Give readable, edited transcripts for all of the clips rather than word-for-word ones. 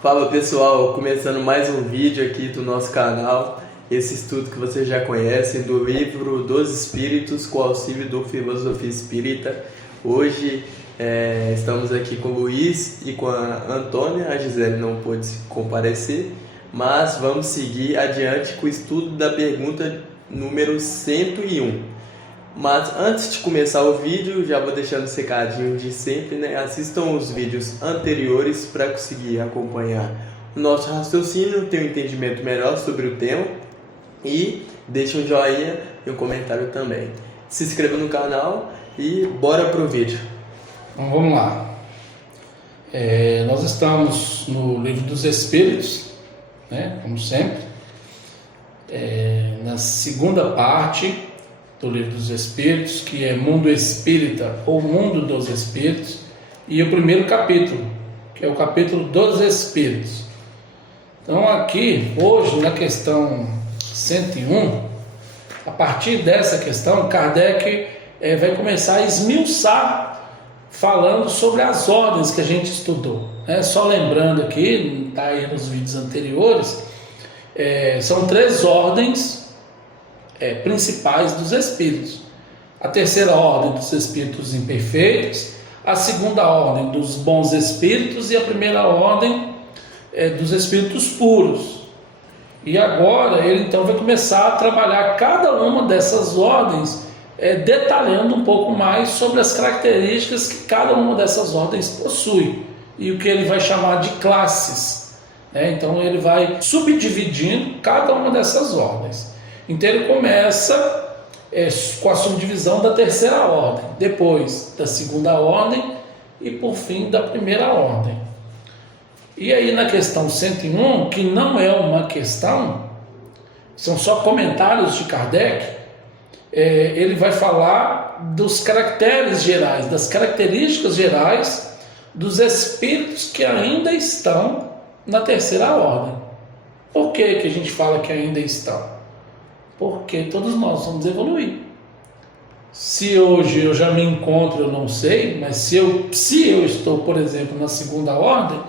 Fala pessoal, começando mais um vídeo aqui do nosso canal, esse estudo que vocês já conhecem do livro dos Espíritos com auxílio do Filosofia Espírita. Hoje estamos aqui com o Luiz e com a Antônia, a Gisele não pôde comparecer, mas vamos seguir adiante com o estudo da pergunta número 101. Mas antes de começar o vídeo, já vou deixando esse recadinho de sempre, né? Assistam os vídeos anteriores para conseguir acompanhar o nosso raciocínio, ter um entendimento melhor sobre o tema e deixem um joinha e um comentário também. Se inscreva no canal e bora pro vídeo. Então vamos lá. Nós estamos no Livro dos Espíritos, né? Como sempre, na segunda parte do Livro dos Espíritos, que é Mundo Espírita ou Mundo dos Espíritos, e o primeiro capítulo, que é o capítulo dos Espíritos. Então aqui, hoje, na questão 101, a partir dessa questão, Kardec vai começar a esmiuçar, falando sobre as ordens que a gente estudou. Só lembrando aqui, está aí nos vídeos anteriores, são 3 ordens principais dos espíritos. A terceira ordem dos espíritos imperfeitos, a segunda ordem dos bons espíritos e a primeira ordem dos espíritos puros. E agora ele então vai começar a trabalhar cada uma dessas ordens, detalhando um pouco mais sobre as características que cada uma dessas ordens possui e o que ele vai chamar de classes. Então ele vai subdividindo cada uma dessas ordens. Então ele começa com a subdivisão da terceira ordem, depois da segunda ordem e por fim da primeira ordem. E aí na questão 101, que não é uma questão, são só comentários de Kardec, ele vai falar dos caracteres gerais, das características gerais dos espíritos que ainda estão na terceira ordem. Por que a gente fala que ainda estão? Porque todos nós vamos evoluir. Se hoje eu já me encontro, eu não sei, mas se eu estou, por exemplo, na segunda ordem,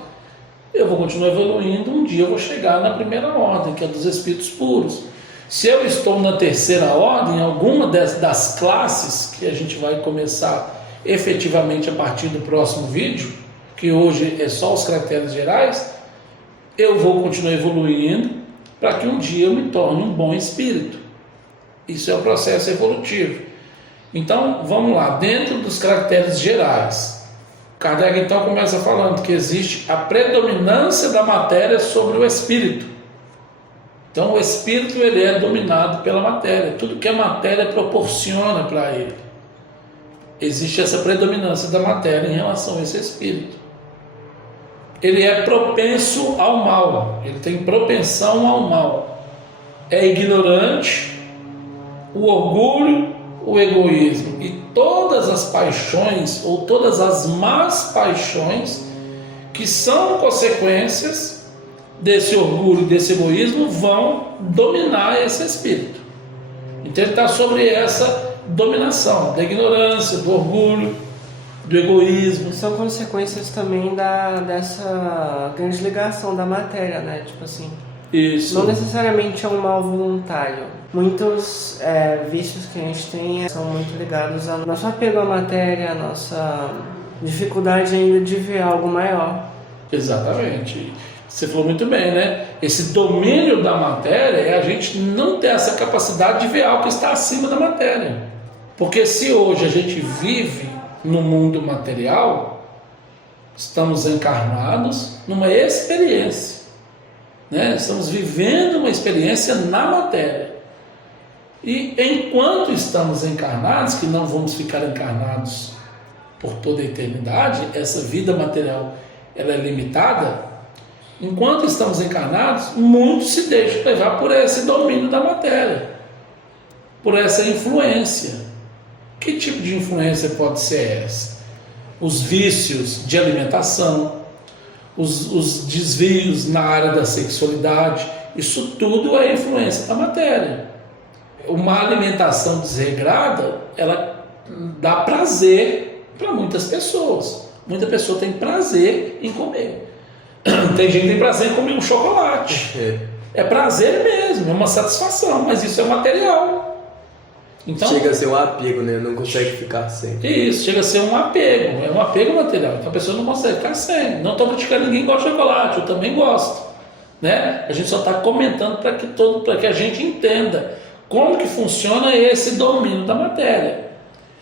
eu vou continuar evoluindo, um dia eu vou chegar na primeira ordem, que é dos espíritos puros. Se eu estou na terceira ordem, alguma das classes que a gente vai começar efetivamente a partir do próximo vídeo, que hoje é só os caracteres gerais, eu vou continuar evoluindo para que um dia eu me torne um bom espírito. Isso é o processo evolutivo. Então, vamos lá, dentro dos caracteres gerais, Kardec então começa falando que existe a predominância da matéria sobre o espírito. Então, o espírito ele é dominado pela matéria, tudo que a matéria proporciona para ele. Existe essa predominância da matéria em relação a esse espírito. Ele é propenso ao mal, ele tem propensão ao mal, é ignorante, o orgulho, o egoísmo e todas as paixões ou todas as más paixões que são consequências desse orgulho, desse egoísmo, vão dominar esse espírito. Então ele está sobre essa dominação da ignorância, do orgulho, do egoísmo. São consequências também dessa grande ligação da matéria, né? Tipo assim, Isso. Não necessariamente é um mal voluntário. Muitos vícios que a gente tem são muito ligados ao nosso apego à matéria, à nossa dificuldade ainda de ver algo maior. Exatamente. Você falou muito bem, né? Esse domínio da matéria é a gente não ter essa capacidade de ver algo que está acima da matéria. Porque se hoje a gente vive no mundo material, estamos encarnados numa experiência, né? Estamos vivendo uma experiência na matéria. E enquanto estamos encarnados, que não vamos ficar encarnados por toda a eternidade, essa vida material ela é limitada. Enquanto estamos encarnados, muitos se deixam levar por esse domínio da matéria, por essa influência. Que tipo de influência pode ser essa? Os vícios de alimentação, os desvios na área da sexualidade, isso tudo é influência da matéria. Uma alimentação desregrada, ela dá prazer para muitas pessoas. Muita pessoa tem prazer em comer. Tem gente que tem prazer em comer um chocolate. É prazer mesmo, é uma satisfação, mas isso é material. Então, chega a ser um apego, né? Não consegue ficar sem. Isso, chega a ser um apego, é um apego material. Então a pessoa não consegue ficar sem. Não estou criticando ninguém que gosta de chocolate, eu também gosto. Né? A gente só está comentando para que a gente entenda como que funciona esse domínio da matéria.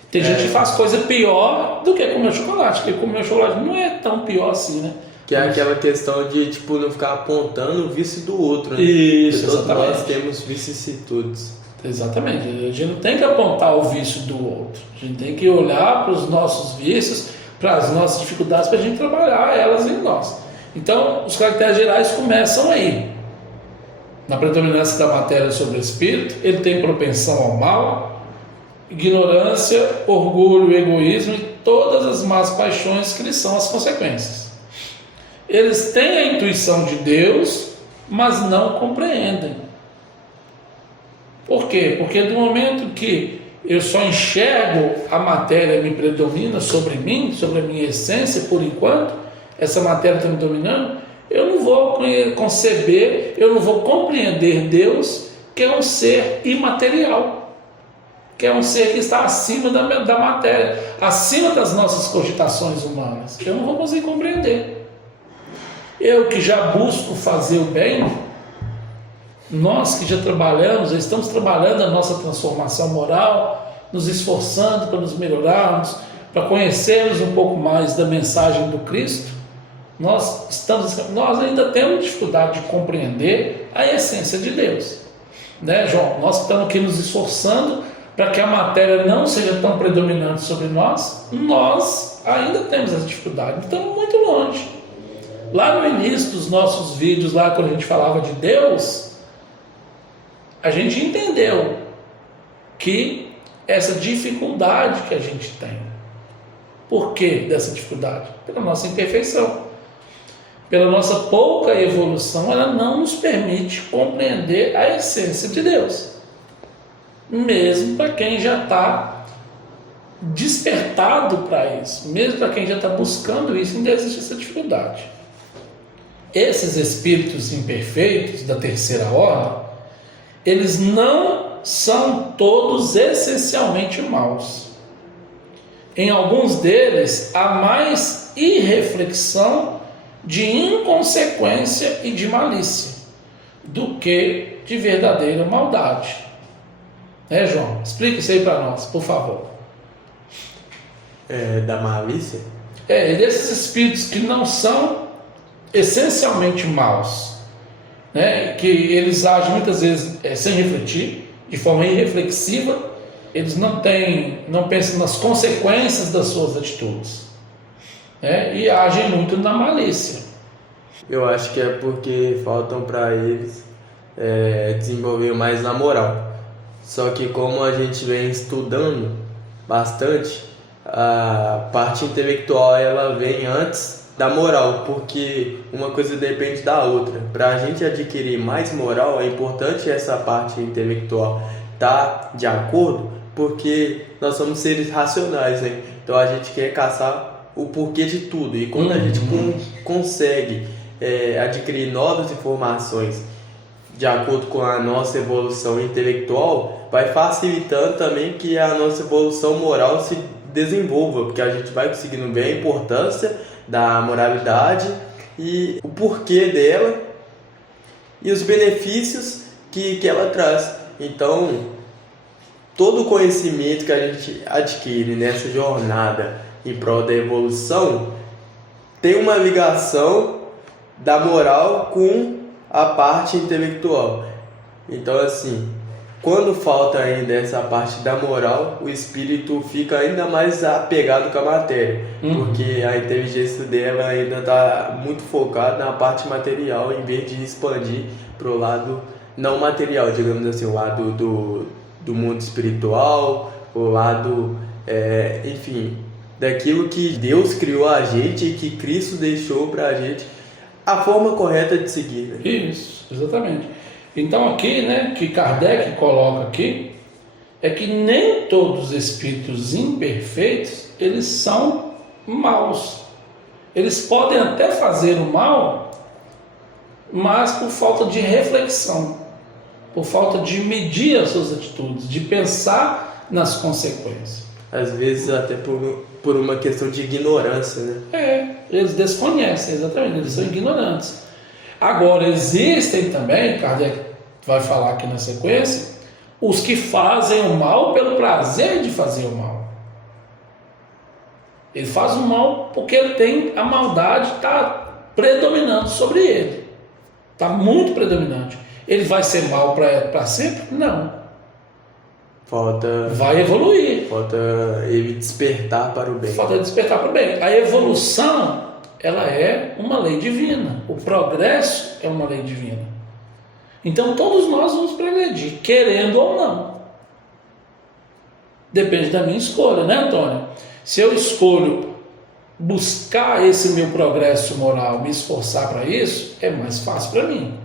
Tem gente que faz coisa pior do que comer chocolate, porque comer chocolate não é tão pior assim, né? Que é aquela questão de, tipo, não ficar apontando o vício do outro, né? Isso, porque todos exatamente. nós temos vicissitudes. Exatamente, a gente não tem que apontar o vício do outro, a gente tem que olhar para os nossos vícios, para as nossas dificuldades, para a gente trabalhar elas em nós. Então, os caracteres gerais começam aí. Na predominância da matéria sobre o espírito, ele tem propensão ao mal, ignorância, orgulho, egoísmo e todas as más paixões que lhes são as consequências. Eles têm a intuição de Deus, mas não compreendem. Por quê? Porque do momento que eu só enxergo a matéria me predomina sobre mim, sobre a minha essência, por enquanto, essa matéria está me dominando, eu não vou conceber, eu não vou compreender Deus, que é um ser imaterial, que é um ser que está acima da matéria, acima das nossas cogitações humanas. Eu não vou conseguir compreender. Eu que já busco fazer o bem, nós que já trabalhamos, já estamos trabalhando a nossa transformação moral, nos esforçando para nos melhorarmos, para conhecermos um pouco mais da mensagem do Cristo, nós ainda temos dificuldade de compreender a essência de Deus, né, João? Nós estamos aqui nos esforçando para que a matéria não seja tão predominante sobre nós ainda temos essa dificuldade, estamos muito longe. Lá no início dos nossos vídeos, lá quando a gente falava de Deus, a gente entendeu que essa dificuldade que a gente tem. Por que dessa dificuldade? Pela nossa imperfeição. Pela nossa pouca evolução, ela não nos permite compreender a essência de Deus. Mesmo para quem já está despertado para isso, mesmo para quem já está buscando isso, ainda existe essa dificuldade. Esses espíritos imperfeitos da terceira ordem, eles não são todos essencialmente maus. Em alguns deles, há mais irreflexão de inconsequência e de malícia do que de verdadeira maldade. Né, João? Explica isso aí para nós, por favor. Da malícia? Desses espíritos que não são essencialmente maus, né? Que eles agem muitas vezes sem refletir, de forma irreflexiva, eles não pensam nas consequências das suas atitudes, né? E agem muito na malícia. Eu acho que é porque faltam para eles desenvolver mais na moral. Só que como a gente vem estudando bastante, a parte intelectual ela vem antes da moral, porque uma coisa depende da outra. Para a gente adquirir mais moral, é importante essa parte intelectual estar de acordo, porque nós somos seres racionais, né? Então a gente quer caçar o porquê de tudo. E quando a gente consegue adquirir novas informações de acordo com a nossa evolução intelectual, vai facilitando também que a nossa evolução moral se desenvolva, porque a gente vai conseguindo ver a importância da moralidade e o porquê dela e os benefícios que ela traz. Então, todo o conhecimento que a gente adquire nessa jornada em prol da evolução tem uma ligação da moral com a parte intelectual. Então, assim, quando falta ainda essa parte da moral, o espírito fica ainda mais apegado com a matéria, porque a inteligência dela ainda está muito focada na parte material, em vez de expandir para o lado não material, digamos assim, o lado do mundo espiritual, o lado, enfim, daquilo que Deus criou a gente e que Cristo deixou para a gente a forma correta de seguir. Né? Isso, exatamente. Então aqui, né, que Kardec coloca aqui, é que nem todos os espíritos imperfeitos, eles são maus. Eles podem até fazer o mal mas por falta de reflexão, por falta de medir as suas atitudes, de pensar nas consequências. Às vezes até por uma questão de ignorância, né? Eles desconhecem, exatamente, eles são ignorantes. Agora, existem também, Kardec vai falar aqui na sequência, os que fazem o mal pelo prazer de fazer o mal. Ele faz o mal porque ele tem a maldade, está predominando sobre ele. Está muito predominante. Ele vai ser mal para sempre? Não. Vai evoluir. Falta ele despertar para o bem. Falta despertar para o bem. A evolução, ela é uma lei divina. O progresso é uma lei divina. Então todos nós vamos progredir, querendo ou não. Depende da minha escolha, né, Antônio? Se eu escolho buscar esse meu progresso moral, me esforçar para isso, é mais fácil para mim.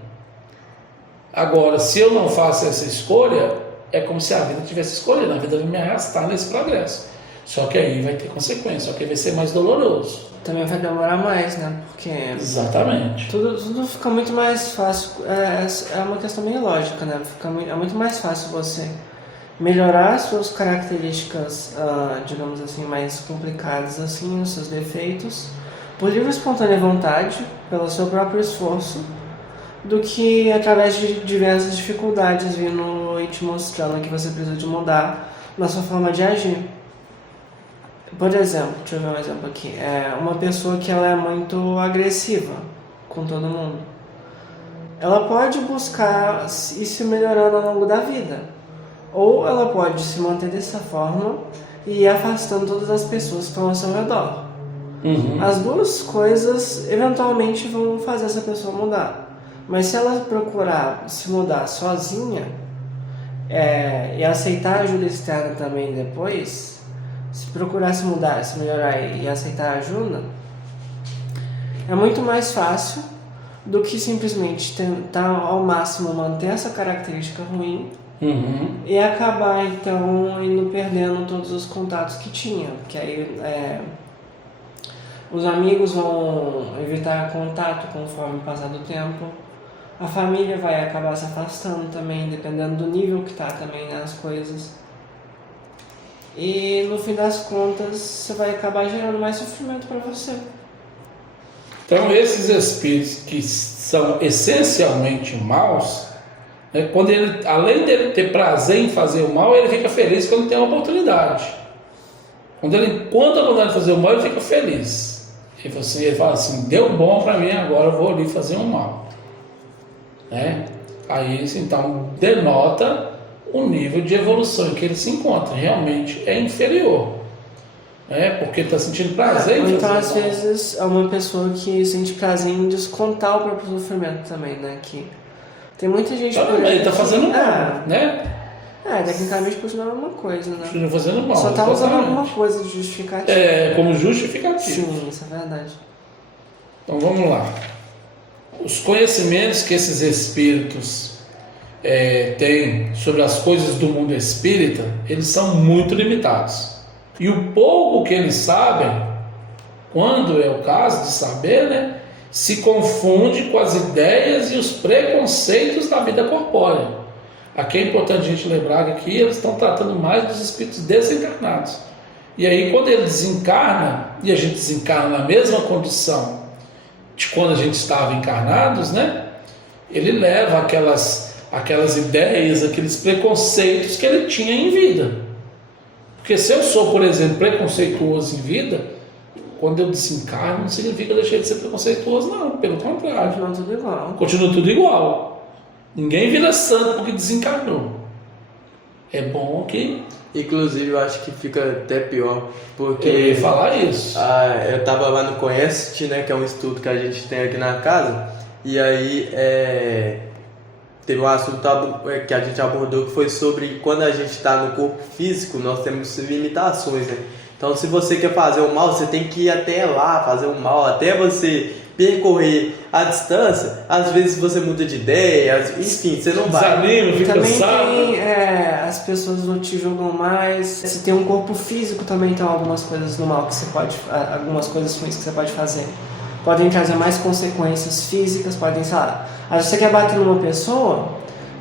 Agora, se eu não faço essa escolha, é como se a vida tivesse escolhido, a vida vai me arrastar nesse progresso. Só que aí vai ter consequência, só que vai ser mais doloroso. Também vai demorar mais, né? Porque exatamente. Tudo fica muito mais fácil. É uma questão meio lógica, né? É muito mais fácil você melhorar as suas características, digamos assim, mais complicadas, assim, os seus defeitos, por livre e espontânea vontade, pelo seu próprio esforço, do que através de diversas dificuldades vindo e te mostrando que você precisa de mudar na sua forma de agir. Por exemplo, deixa eu ver um exemplo aqui. Uma pessoa que ela é muito agressiva com todo mundo. Ela pode buscar ir se melhorando ao longo da vida. Ou ela pode se manter dessa forma e ir afastando todas as pessoas que estão ao seu redor. As duas coisas eventualmente vão fazer essa pessoa mudar. Mas se ela procurar se mudar sozinha e aceitar ajuda externa também depois, se procurar se mudar, se melhorar e aceitar ajuda, é muito mais fácil do que simplesmente tentar ao máximo manter essa característica ruim e acabar então indo perdendo todos os contatos que tinha, porque aí os amigos vão evitar contato conforme o passar do tempo, a família vai acabar se afastando também, dependendo do nível que está também nas coisas, e no fim das contas você vai acabar gerando mais sofrimento para você. Então esses espíritos que são essencialmente maus, quando ele, além dele ter prazer em fazer o mal, ele fica feliz quando tem a oportunidade. Quando ele encontra a oportunidade de fazer o mal, ele fica feliz. Ele fala assim, deu bom para mim, agora eu vou ali fazer o mal. Aí então denota o nível de evolução em que ele se encontra. Realmente é inferior. Porque está sentindo prazer em fazer então, o mal. às vezes, é uma pessoa que sente prazer em descontar o próprio sofrimento também, né? Que tem muita gente... Ele está fazendo mal, né? Tecnicamente continua a mesma coisa, né? Continua fazendo mal. Só está usando alguma coisa de justificativa. Como justificativa. Sim, isso é verdade. Então vamos lá. Os conhecimentos que esses espíritos têm sobre as coisas do mundo espírita, eles são muito limitados. E o pouco que eles sabem, quando é o caso de saber, se confunde com as ideias e os preconceitos da vida corpórea. Aqui é importante a gente lembrar que aqui eles estão tratando mais dos espíritos desencarnados. E aí quando ele desencarna, e a gente desencarna na mesma condição de quando a gente estava encarnados, ele leva aquelas ideias, aqueles preconceitos que ele tinha em vida. Porque se eu sou, por exemplo, preconceituoso em vida, quando eu desencarno, não significa que eu deixei de ser preconceituoso, não. Pelo contrário. Continua tudo igual. Continua tudo igual. Ninguém vira santo porque desencarnou. É bom que... Inclusive, eu acho que fica até pior, porque... Eu ia falar isso. Eu estava lá no Conhece-te, que é um estudo que a gente tem aqui na casa, e aí teve um assunto que a gente abordou que foi sobre quando a gente está no corpo físico, nós temos limitações, Então, se você quer fazer o mal, você tem que ir até lá fazer o mal, até você percorrer a distância. Às vezes você muda de ideia, enfim, você não vai. Desanima, fica cansado. Também as pessoas não te julgam mais. Se tem um corpo físico, também tem algumas coisas do mal que você pode, algumas coisas ruins que você pode fazer. podem trazer mais consequências físicas, podem, sei lá, às vezes você quer bater numa pessoa,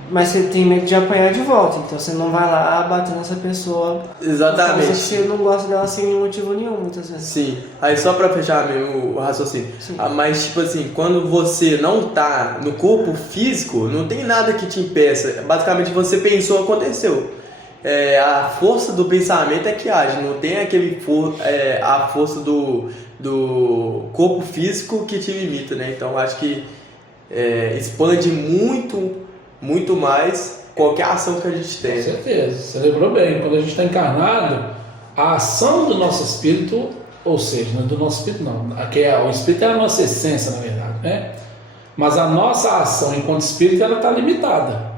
mas você tem medo de apanhar de volta, então você não vai lá bater nessa pessoa. Exatamente. Então, você não gosta dela sem motivo nenhum, muitas vezes. Sim, aí só pra fechar mesmo o raciocínio, mas tipo assim, quando você não tá no corpo físico, não tem nada que te impeça, basicamente você pensou, aconteceu. A força do pensamento é que age, não tem a força do corpo físico que te limita, né? Então acho que expande muito mais qualquer ação que a gente tem. Com certeza, você lembrou bem, quando a gente está encarnado, a ação do nosso espírito, ou seja, não é do nosso espírito não, o espírito é a nossa essência, na verdade, né? Mas a nossa ação enquanto espírito, ela está limitada.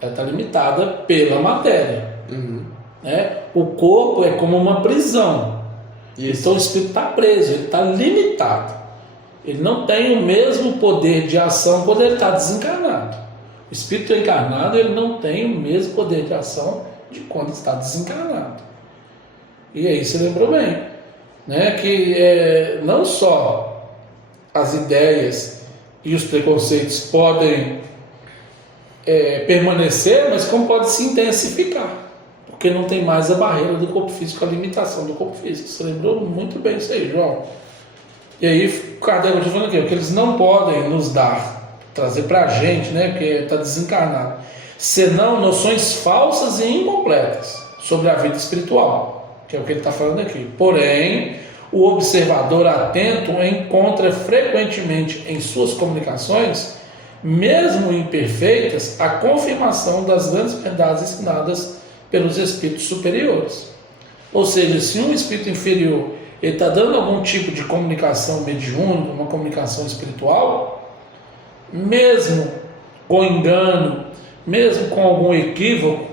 Ela está limitada pela matéria. Né? O corpo é como uma prisão. Isso. Então o espírito está preso, ele está limitado. Ele não tem o mesmo poder de ação quando ele está desencarnado. O espírito encarnado, ele não tem o mesmo poder de ação de quando está desencarnado. E aí você lembrou bem, né? Que não só as ideias e os preconceitos podem permanecer, mas como pode se intensificar, porque não tem mais a barreira do corpo físico, a limitação do corpo físico. Você lembrou muito bem isso aí, João. E aí, Kardec está falando aqui, que eles não podem nos trazer para a gente, né, que está desencarnado, senão noções falsas e incompletas sobre a vida espiritual, que é o que ele está falando aqui. Porém, o observador atento encontra frequentemente em suas comunicações, mesmo imperfeitas, a confirmação das grandes verdades ensinadas pelos espíritos superiores. Ou seja, se um espírito inferior ele está dando algum tipo de comunicação mediúnica, uma comunicação espiritual, mesmo com engano, mesmo com algum equívoco,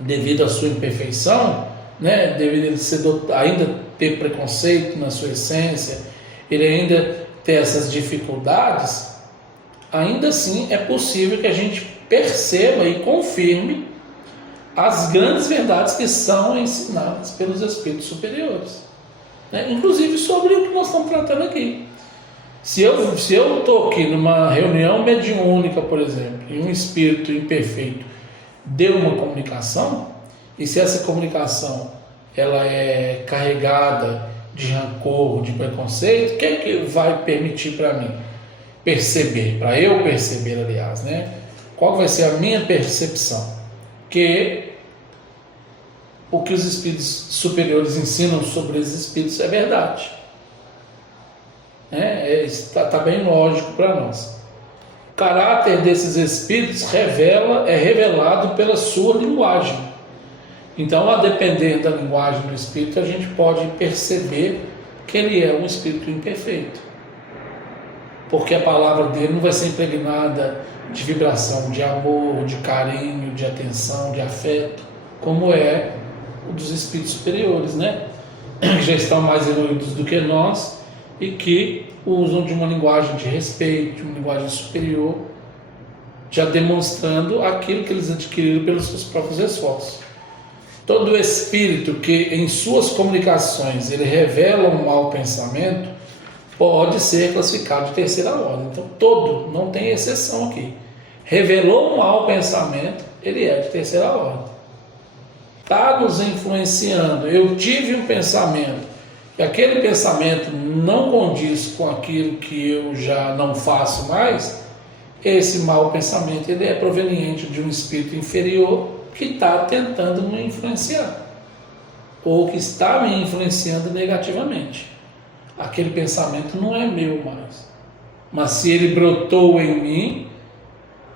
devido à sua imperfeição, né, devido a ainda ter preconceito na sua essência, ele ainda ter essas dificuldades, ainda assim é possível que a gente perceba e confirme as grandes verdades que são ensinadas pelos espíritos superiores, né? Inclusive sobre o que nós estamos tratando aqui. Se eu estou aqui numa reunião mediúnica, por exemplo, e um espírito imperfeito deu uma comunicação, e se essa comunicação ela é carregada de rancor, de preconceito, o que é que vai permitir para mim perceber, para eu perceber, aliás, né? Qual vai ser a minha percepção? Que o que os espíritos superiores ensinam sobre os espíritos é verdade. Está bem lógico para nós. O caráter desses espíritos é revelado pela sua linguagem. Então, a depender da linguagem do espírito, a gente pode perceber que ele é um espírito imperfeito. Porque a palavra dele não vai ser impregnada de vibração, de amor, de carinho, de atenção, de afeto, como é o dos espíritos superiores, né? Que já estão mais evoluídos do que nós e que usam de uma linguagem de respeito, de uma linguagem superior, já demonstrando aquilo que eles adquiriram pelos seus próprios esforços. Todo espírito que em suas comunicações ele revela um mau pensamento pode ser classificado de terceira ordem. Então todo, não tem exceção aqui. Revelou um mau pensamento, ele é de terceira ordem. Está nos influenciando. Eu tive um pensamento e aquele pensamento não condiz com aquilo que eu já não faço mais. Esse mau pensamento ele é proveniente de um espírito inferior que está tentando me influenciar ou que está me influenciando negativamente. Aquele pensamento não é meu mais, mas se ele brotou em mim,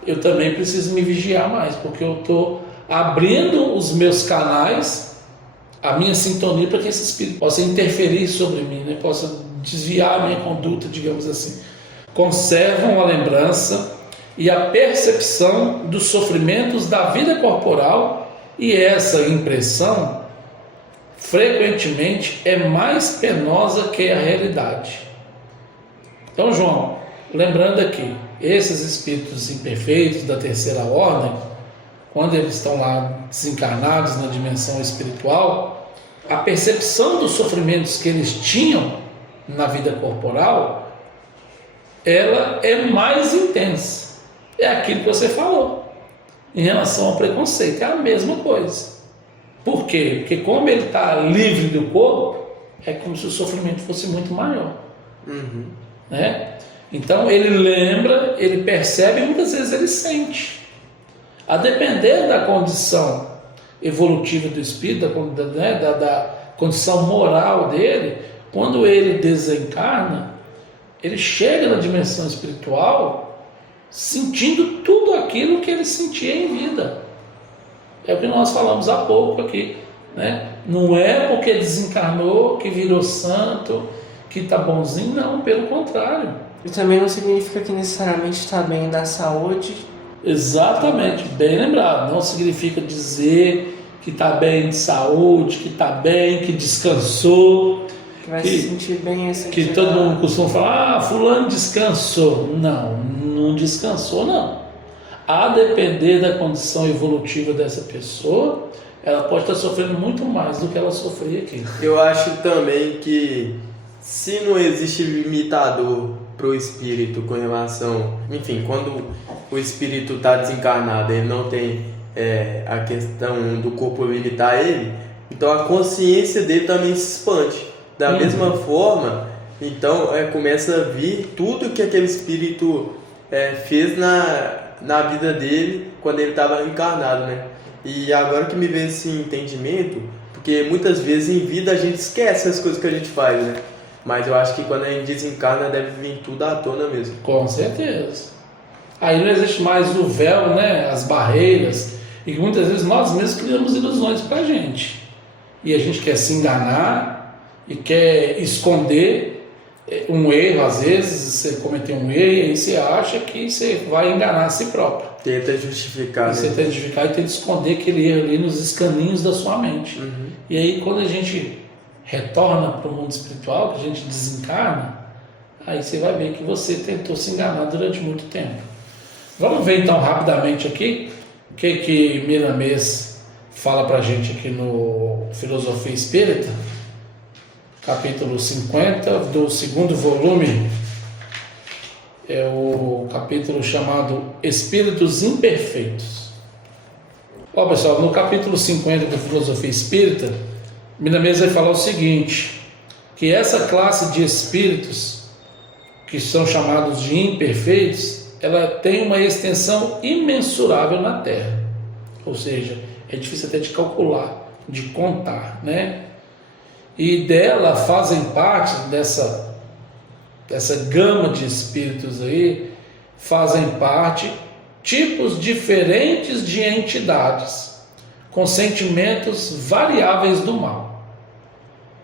eu também preciso me vigiar mais, porque eu estou abrindo os meus canais, a minha sintonia, para que esse espírito possa interferir sobre mim, né? Possa desviar a minha conduta, digamos assim. Conservam a lembrança e a percepção dos sofrimentos da vida corporal, e essa impressão frequentemente é mais penosa que a realidade. Então, João, lembrando aqui, esses espíritos imperfeitos da terceira ordem, quando eles estão lá desencarnados na dimensão espiritual, a percepção dos sofrimentos que eles tinham na vida corporal, ela é mais intensa. É aquilo que você falou. Em relação ao preconceito, é a mesma coisa. Por quê? Porque como ele está livre do corpo, é como se o sofrimento fosse muito maior. Né? Então ele lembra, ele percebe e muitas vezes ele sente. A depender da condição evolutiva do espírito, da condição moral dele, quando ele desencarna, ele chega na dimensão espiritual sentindo tudo aquilo que ele sentia em vida. É o que nós falamos há pouco aqui, né? Não é porque desencarnou que virou santo, que está bonzinho, não, pelo contrário. E também não significa que necessariamente está bem da saúde. Exatamente, bem lembrado. Não significa dizer que está bem de saúde, que está bem, que descansou, Que vai se sentir bem esse que dia. todo mundo costuma falar, fulano descansou. Não descansou, não. A depender da condição evolutiva dessa pessoa, ela pode estar sofrendo muito mais do que ela sofria aqui. Eu acho também que se não existe limitador para o espírito com relação... Enfim, quando o espírito está desencarnado, ele não tem a questão do corpo limitar ele, então a consciência dele também se expande. Da mesma forma, então começa a vir tudo que aquele espírito fez na vida dele quando ele estava encarnado, né? E agora que me veio esse entendimento, porque muitas vezes em vida a gente esquece as coisas que a gente faz, né? Mas eu acho que quando a gente desencarna deve vir tudo à tona mesmo. Com certeza. Aí não existe mais o véu, né? As barreiras, e que muitas vezes nós mesmos criamos ilusões pra gente. E a gente quer se enganar e quer esconder um erro. Às vezes você cometeu um erro e aí você acha que você vai enganar a si próprio. Tenta justificar, Você tenta justificar e tenta esconder aquele erro ali nos escaninhos da sua mente. E aí quando a gente retorna para o mundo espiritual, que a gente desencarna, aí você vai ver que você tentou se enganar durante muito tempo. Vamos ver então rapidamente aqui o que Miramês fala para a gente aqui no Filosofia Espírita, capítulo 50 do segundo volume. É o capítulo chamado Espíritos Imperfeitos. Ó, pessoal, no capítulo 50 da Filosofia Espírita, Miramês vai falar o seguinte, que essa classe de espíritos, que são chamados de imperfeitos, ela tem uma extensão imensurável na Terra. Ou seja, é difícil até de calcular, de contar, né? E dela fazem parte dessa gama de espíritos aí, fazem parte tipos diferentes de entidades com sentimentos variáveis do mal.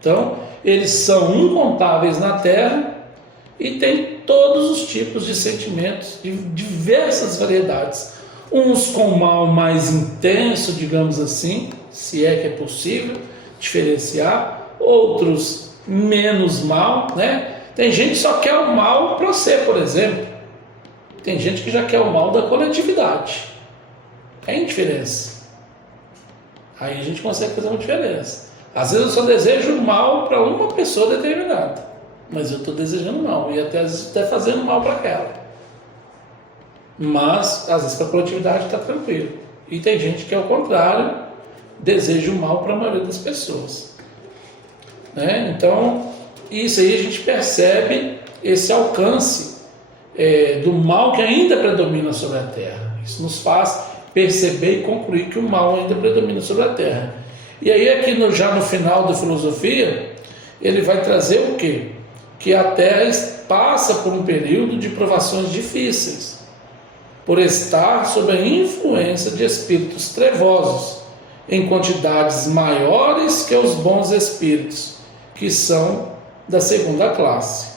Então, eles são incontáveis na Terra e têm todos os tipos de sentimentos, de diversas variedades. Uns com mal mais intenso, digamos assim, se é que é possível diferenciar, outros menos mal, né? Tem gente que só quer o mal para você, por exemplo. Tem gente que já quer o mal da coletividade. Tem diferença. Aí a gente consegue fazer uma diferença. Às vezes eu só desejo mal para uma pessoa determinada, mas eu estou desejando mal e até às vezes até fazendo mal para aquela. Mas às vezes para a coletividade está tranquilo. E tem gente que ao contrário deseja o mal para a maioria das pessoas, né? Então isso aí a gente percebe esse alcance do mal que ainda predomina sobre a Terra. Isso nos faz perceber e concluir que o mal ainda predomina sobre a Terra. E aí aqui já no final da filosofia, ele vai trazer o quê? Que a Terra passa por um período de provações difíceis, por estar sob a influência de espíritos trevosos, em quantidades maiores que os bons espíritos, que são da segunda classe.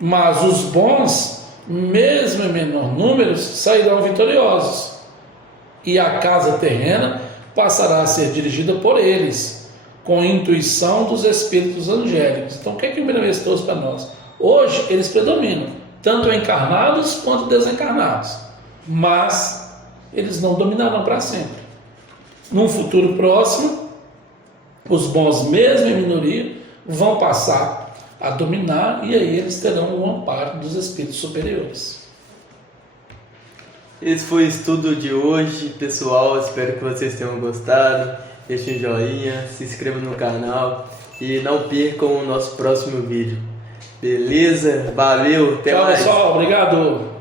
Mas os bons, mesmo em menor número, sairão vitoriosos, e a casa terrena passará a ser dirigida por eles, com a intuição dos espíritos angélicos. Então o que é que o Miramês trouxe para nós? Hoje eles predominam, tanto encarnados quanto desencarnados, mas eles não dominarão para sempre. Num futuro próximo, os bons, mesmo em minoria, vão passar a dominar, e aí eles terão o amparo dos espíritos superiores. Esse foi o estudo de hoje, pessoal. Espero que vocês tenham gostado. Deixe um joinha, se inscreva no canal e não percam o nosso próximo vídeo. Beleza? Valeu, até Tchau, mais. pessoal. Obrigado.